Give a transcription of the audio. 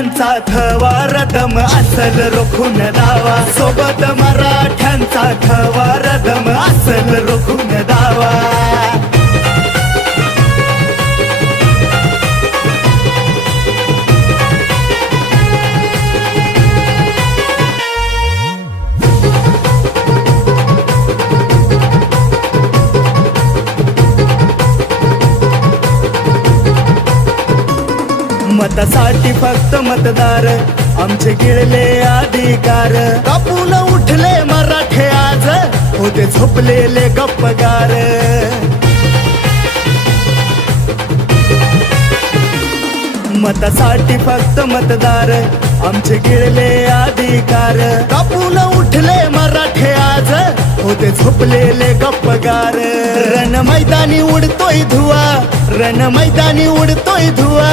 मराठ्यांचा थवा रदम असल रोखून दावा सोबत मराठ्यांचा थवा रदम असल रोखून दावा मतासाठी फक्त मतदार आमचे गिळले अधिकार कापून उठले मराठे आज होते झोपलेले गप्पगार मतासाठी फक्त मतदार आमचे गिळले अधिकार कापून उठले मराठे आज होते झोपलेले गप्पगार रण मैदानी उडतोय धुवा रण मैदानी उडतोय धुवा